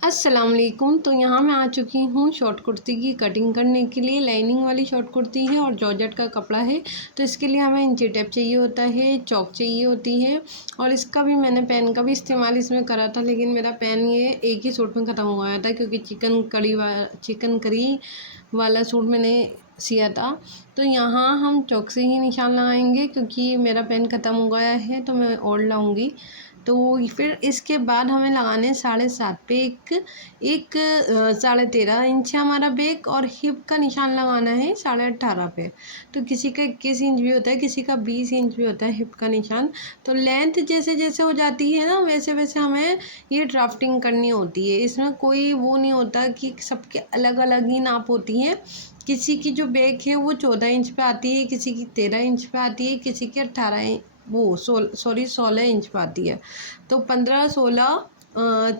अस्सलाम वालेकुम। तो यहाँ मैं आ चुकी हूँ शॉर्ट कुर्ती की कटिंग करने के लिए। लाइनिंग वाली शॉर्ट कुर्ती है और जॉर्जेट का कपड़ा है। तो इसके लिए हमें इंची टेप चाहिए होता है, चौक चाहिए होती है और इसका भी मैंने पेन का भी इस्तेमाल इसमें करा था, लेकिन मेरा पेन ये एक ही सूट में ख़त्म हो गया था क्योंकि चिकन करी वाला सूट मैंने सिया था। तो यहाँ हम चौक से ही निशान लगाएंगे क्योंकि मेरा पेन ख़त्म हो गया है, तो मैं और लाऊंगी। तो फिर इसके बाद हमें लगाने 7.5 पे एक 13.5 इंच है हमारा बेक, और हिप का निशान लगाना है 18.5 पे। तो किसी का 21 इंच भी होता है, किसी का 20 इंच भी होता है हिप का निशान। तो लेंथ जैसे जैसे हो जाती है ना, वैसे वैसे हमें ये ड्राफ्टिंग करनी होती है। इसमें कोई वो नहीं होता कि सबके अलग अलग ही नाप होती है। किसी की जो बेक है वो 14 इंच पे आती है, किसी की 13 इंच पे आती है, किसी की 16 इंच पे आती है। तो 15 16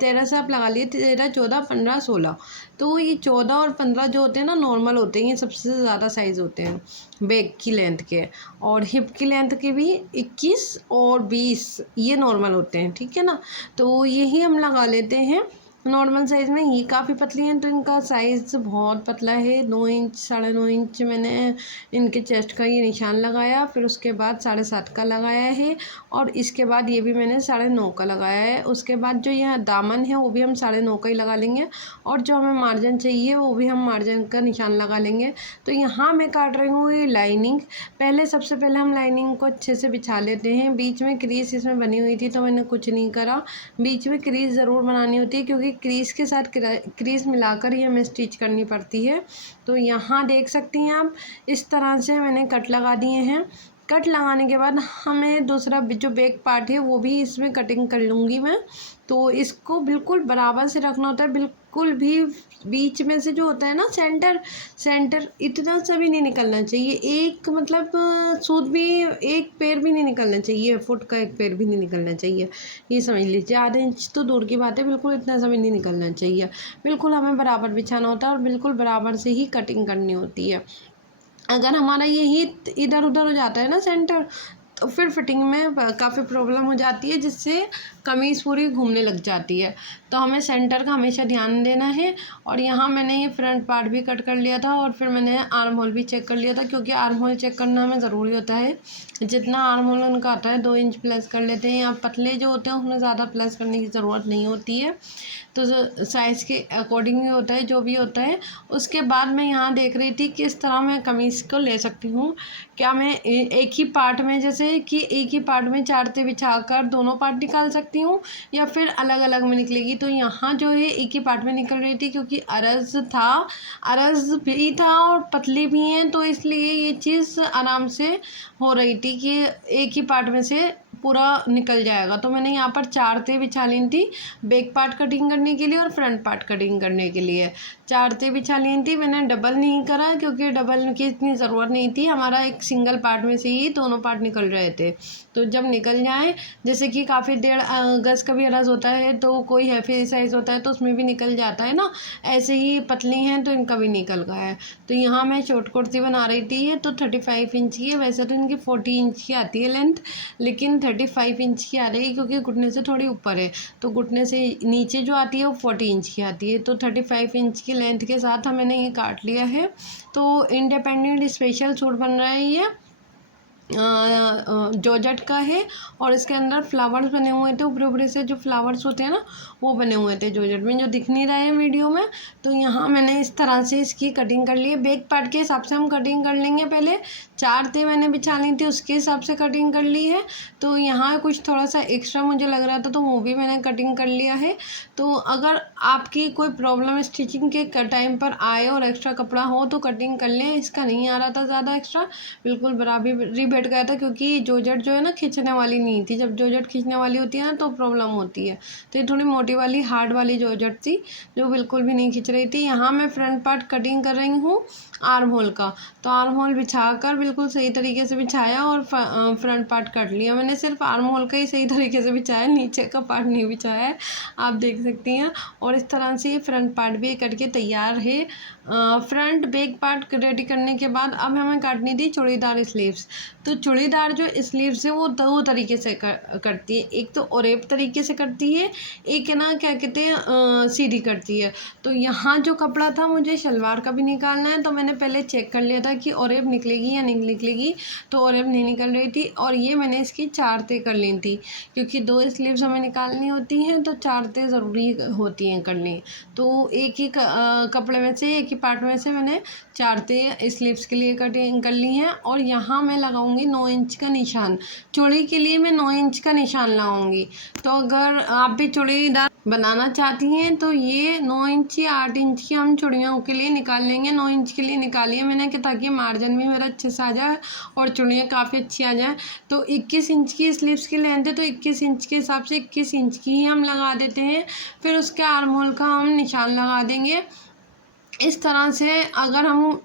13 से आप लगा लिए, 13 14 15 16। तो ये 14 और 15 जो होते हैं ना, नॉर्मल होते हैं, ये सबसे ज़्यादा साइज़ होते हैं बैक की लेंथ के। और हिप की लेंथ के भी 21 और 20 ये नॉर्मल होते हैं, ठीक है ना। तो यही हम लगा लेते हैं नॉर्मल साइज़ में। ये काफ़ी पतली हैं तो इनका साइज़ बहुत पतला है, 9 इंच 9.5 इंच मैंने इनके चेस्ट का ये निशान लगाया। फिर उसके बाद 7.5 का लगाया है, और इसके बाद ये भी मैंने 9.5 का लगाया है। उसके बाद जो यह दामन है वो भी हम 9.5 का ही लगा लेंगे, और जो हमें मार्जिन चाहिए वो भी हम मार्जिन का निशान लगा लेंगे। तो यहाँ मैं काट रही हूँ ये लाइनिंग। सबसे पहले हम लाइनिंग को अच्छे से बिछा लेते हैं। बीच में क्रीज इसमें बनी हुई थी तो मैंने कुछ नहीं करा। बीच में क्रीज ज़रूर बनानी होती है क्योंकि क्रीज के साथ क्रीज मिलाकर ही हमें स्टिच करनी पड़ती है। तो यहाँ देख सकती हैं आप, इस तरह से मैंने कट लगा दिए हैं। कट लगाने के बाद हमें दूसरा जो बैक पार्ट है वो भी इसमें कटिंग कर लूँगी मैं। तो इसको बिल्कुल बराबर से रखना होता है, बिल्कुल भी बीच में से जो होता है ना सेंटर इतना सा भी नहीं निकलना चाहिए। एक मतलब सूत भी, एक पैर भी नहीं निकलना चाहिए, फुट का एक पैर भी नहीं निकलना चाहिए। ये समझ लीजिए, आधे इंच तो दूर की बात है, बिल्कुल इतना सा भी नहीं निकलना चाहिए। बिल्कुल हमें बराबर बिछाना होता है और बिल्कुल बराबर से ही कटिंग करनी होती है। अगर हमारा यही इधर उधर हो जाता है ना सेंटर, तो फिर फिटिंग में काफ़ी प्रॉब्लम हो जाती है, जिससे कमीज़ पूरी घूमने लग जाती है। तो हमें सेंटर का हमेशा ध्यान देना है। और यहाँ मैंने ये फ्रंट पार्ट भी कट कर लिया था, और फिर मैंने आर्म होल भी चेक कर लिया था क्योंकि आर्म होल चेक करना हमें ज़रूरी होता है। जितना आर्म होल उनका आता है 2 इंच प्लस कर लेते हैं, या पतले जो होते हैं उन्हें ज़्यादा प्लस करने की ज़रूरत नहीं होती है। तो साइज़ के अकॉर्डिंग ही होता है जो भी होता है। उसके बाद मैं यहाँ देख रही थी किस तरह मैं कमीज़ को ले सकती हूँ। क्या मैं एक ही पार्ट में, जैसे कि एक ही पार्ट में 4 ते बिछाकर दोनों पार्ट निकाल सकती हूँ, या फिर अलग अलग में निकलेगी। तो यहाँ जो है एक ही पार्ट में निकल रही थी क्योंकि अरज़ भी था और पतली भी हैं, तो इसलिए ये चीज़ आराम से हो रही थी कि एक ही पार्ट में से पूरा निकल जाएगा। तो मैंने यहाँ पर 4 ते बिछा ली थी बैक पार्ट कटिंग करने के लिए और फ्रंट पार्ट कटिंग करने के लिए। 4 ते बिछा ली थी मैंने, डबल नहीं करा क्योंकि डबल की इतनी ज़रूरत नहीं थी। हमारा एक सिंगल पार्ट में से ही दोनों पार्ट निकल रहे थे। तो जब निकल जाए, जैसे कि काफ़ी 1.5 गज़ का भी अरज़ होता है, तो कोई हैवी साइज़ होता है तो उसमें भी निकल जाता है ना, ऐसे ही पतली हैं तो इनका भी निकल गया है। तो यहाँ मैं शॉर्ट कुर्ती बना रही थी, ये तो 35 इंच की है। वैसे तो इनकी 40 इंच की आती है लेंथ, लेकिन 35 इंच की आ रही है क्योंकि घुटने से थोड़ी ऊपर है। तो घुटने से नीचे जो आती है वो 40 इंच की आती है। तो 35 इंच की लेंथ के साथ मैंने ये काट लिया है। तो इंडिपेंडेंट स्पेशल सूट बन रहा है ये, जॉर्जेट का है, और इसके अंदर फ्लावर्स बने हुए थे, ऊपरे ऊपरे से जो फ्लावर्स होते हैं ना वो बने हुए थे जॉर्जेट में, जो दिख नहीं रहे हैं वीडियो में। तो यहाँ मैंने इस तरह से इसकी कटिंग कर ली है। बैक पार्ट के हिसाब से हम कटिंग कर लेंगे। पहले 4 ते मैंने बिछा ली थी, उसके हिसाब से कटिंग कर ली है। तो यहाँ कुछ थोड़ा सा एक्स्ट्रा मुझे लग रहा था तो वो भी मैंने कटिंग कर लिया है। तो अगर आपकी कोई प्रॉब्लम स्टिचिंग के टाइम पर आए और एक्स्ट्रा कपड़ा हो तो कटिंग कर लें। इसका नहीं आ रहा था ज़्यादा एक्स्ट्रा, बिल्कुल बराबर बैठ गया था क्योंकि जॉर्जेट जो है ना खींचने वाली नहीं थी। जब जॉर्जेट खींचने वाली होती है ना तो प्रॉब्लम होती है। तो ये थोड़ी मोटी वाली हार्ड वाली जॉर्जेट थी जो बिल्कुल भी नहीं खींच रही थी। यहाँ मैं फ्रंट पार्ट कटिंग कर रही हूँ आर्म होल का। तो आर्म होल बिछा कर बिल्कुल सही तरीके से बिछाया और फ्रंट पार्ट कट लिया। मैंने सिर्फ आर्म होल का ही सही तरीके से बिछाया, नीचे का पार्ट नहीं बिछाया है, आप देख सकती हैं। और इस तरह से ये फ्रंट पार्ट भी कट के तैयार है। फ्रंट बैक पार्ट रेडी करने के बाद अब हमें काटनी थी चूड़ीदार स्लीव्स। तो चूड़ीदार जो स्लीव्स है वो दो तरीके से करती है, एक तो ओरेप तरीके से करती है, एक है ना क्या कहते हैं सीधी करती है। तो यहाँ जो कपड़ा था मुझे शलवार का भी निकालना है, तो मैंने पहले चेक कर लिया था कि ओरेप निकलेगी या नहीं निकलेगी, तो ओरेप नहीं निकल रही थी। और ये मैंने इसकी 4 तह कर ली थी, क्योंकि 2 स्लीव्स हमें निकालनी होती हैं तो 4 तह ज़रूरी होती हैं करनी। तो एक ही कपड़े में से, एक ही पार्ट में से मैंने 4 तह स्लीव्स के लिए कटिंग कर ली हैं। और यहाँ मैं लगाऊंगी 9 इंच का निशान, चूड़ी के लिए मैं 9 इंच का निशान लगाऊंगी। तो अगर आप भी चूड़ीदार बनाना चाहती हैं तो ये 9 इंच या 8 इंच की हम चूड़ियों के लिए निकाल लेंगे। 9 इंच के लिए निकालिए मैंने कि ताकि मार्जिन भी मेरा अच्छे से आ जाए और चूड़ियाँ काफ़ी अच्छी आ जाए। तो 21 इंच की स्लीव्स की लेंथ है, तो 21 इंच के हिसाब से 21 इंच की ही हम लगा देते हैं। फिर उसके आर्म होल का हम निशान लगा देंगे। इस तरह से अगर हम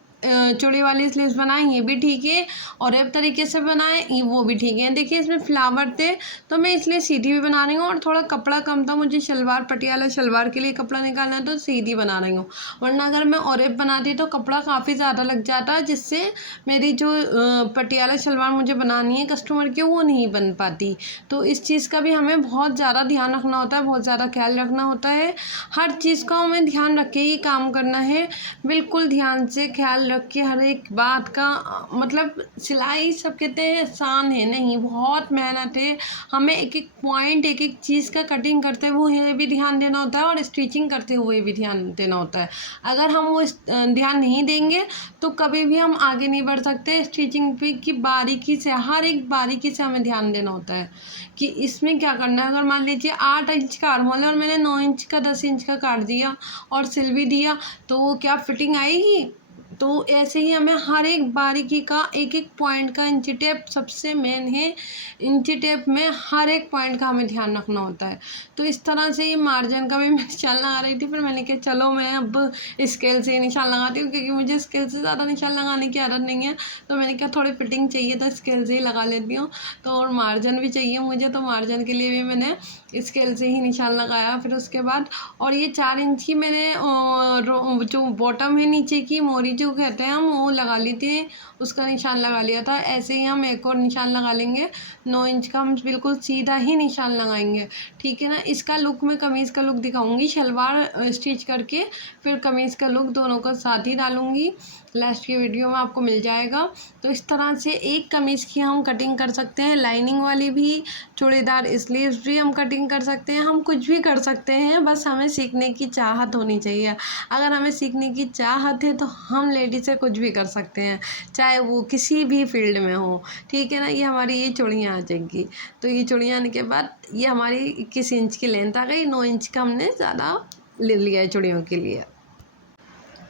चूड़ी वाली स्लीव्स बनाएं ये भी ठीक है, और एक तरीके से बनाएं ये वो भी ठीक है। देखिए इसमें फ्लावर थे तो मैं इसलिए सीधी भी बना रही हूँ, और थोड़ा कपड़ा कम था, मुझे शलवार पटियाला शलवार के लिए कपड़ा निकालना है तो सीधी बना रही हूँ। वरना अगर मैं ओरेप बनाती तो कपड़ा काफ़ी ज़्यादा लग जाता, जिससे मेरी जो पटियाला शलवार मुझे बनानी है कस्टमर की वो नहीं बन पाती। तो इस चीज़ का भी हमें बहुत ज़्यादा ध्यान रखना होता है, बहुत ज़्यादा ख्याल रखना होता है। हर चीज़ का हमें ध्यान रख के ही काम करना है, बिल्कुल ध्यान से ख्याल रख के हर एक बात का। मतलब सिलाई सब कहते हैं आसान है, नहीं बहुत मेहनत है। हमें एक एक पॉइंट, एक एक चीज़ का कटिंग करते हुए भी ध्यान देना होता है और स्टिचिंग करते हुए भी ध्यान देना होता है। अगर हम वो ध्यान नहीं देंगे तो कभी भी हम आगे नहीं बढ़ सकते। स्टिचिंग पे की बारीकी से, हर एक बारीकी से हमें ध्यान देना होता है कि इसमें क्या करना है। अगर मान लीजिए 8 इंच का आर्म होल है और मैंने 9 इंच का 10 इंच का काट दिया और सिल भी दिया, तो वो क्या फिटिंग आएगी? तो ऐसे ही हमें हर एक बारीकी का, एक एक पॉइंट का, इंची टेप सबसे मेन है। इंची टेप में हर एक पॉइंट का हमें ध्यान रखना होता है। तो इस तरह से ये मार्जिन का भी मैं निशान लगा रही थी, फिर मैंने कहा चलो मैं अब स्केल से निशान लगाती हूँ, क्योंकि मुझे स्केल से ज़्यादा निशान लगाने की आदत नहीं है। तो मैंने कहा थोड़ी फिटिंग चाहिए तो स्केल से ही लगा लेती हूँ। तो और मार्जिन भी चाहिए मुझे, तो मार्जिन के लिए भी मैंने स्केल से ही निशान लगाया। फिर उसके बाद और ये 4 इंच की मैंने जो बॉटम है नीचे की मोरी जो कहते हैं हम, वो लगा ली थी, उसका निशान लगा लिया था। ऐसे ही हम एक और निशान लगा लेंगे 9 इंच का, हम बिल्कुल सीधा ही निशान लगाएंगे, ठीक है ना। इसका लुक मैं कमीज़ का लुक दिखाऊंगी, शलवार स्टिच करके फिर कमीज़ का लुक दोनों को साथ ही डालूंगी, लास्ट की वीडियो में आपको मिल जाएगा। तो इस तरह से एक कमीज़ की हम कटिंग कर सकते हैं, लाइनिंग वाली भी, चूड़ीदार स्लीव्स भी हम कटिंग कर सकते हैं, हम कुछ भी कर सकते हैं, बस हमें सीखने की चाहत होनी चाहिए। अगर हमें सीखने की चाहत है तो हम लेडीज़ से कुछ भी कर सकते हैं, चाहे वो किसी भी फील्ड में हो, ठीक है ना। ये हमारी ये चूड़ियाँ आ जाएंगी। तो ये चूड़ियाँ आने के बाद ये हमारी 21 इंच की लेंथ आ गई, 9 इंच का हमने ज़्यादा ले लिया है चूड़ियों के लिए।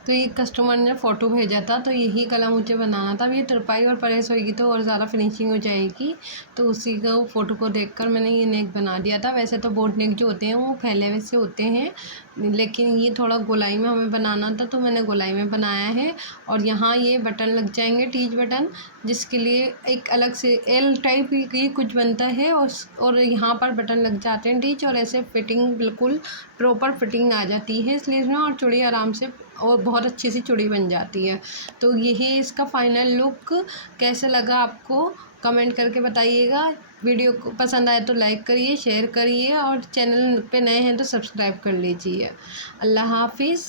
तो ये कस्टमर ने फ़ोटो भेजा था, तो यही गला मुझे बनाना था। अब ये तुरपाई और प्रेस होगी तो और ज़्यादा फिनिशिंग हो जाएगी, तो उसी का फ़ोटो को देखकर मैंने ये नेक बना दिया था। वैसे तो बोट नेक जो होते हैं वो फैले हुए से होते हैं, लेकिन ये थोड़ा गोलाई में हमें बनाना था तो मैंने गोलाई में बनाया है। और यहाँ ये बटन लग जाएंगे, टीच बटन, जिसके लिए एक अलग से एल टाइप ये कुछ बनता है, और यहाँ पर बटन लग जाते हैं टीच, और ऐसे फिटिंग बिल्कुल प्रॉपर फिटिंग आ जाती है स्लीव्स में, और चूड़ी आराम से और बहुत अच्छी सी चूड़ी बन जाती है। तो यही इसका फाइनल लुक। कैसे लगा आपको कमेंट करके बताइएगा। वीडियो को पसंद आए तो लाइक करिए, शेयर करिए, और चैनल पे नए हैं तो सब्सक्राइब कर लीजिए। अल्लाह हाफिज़।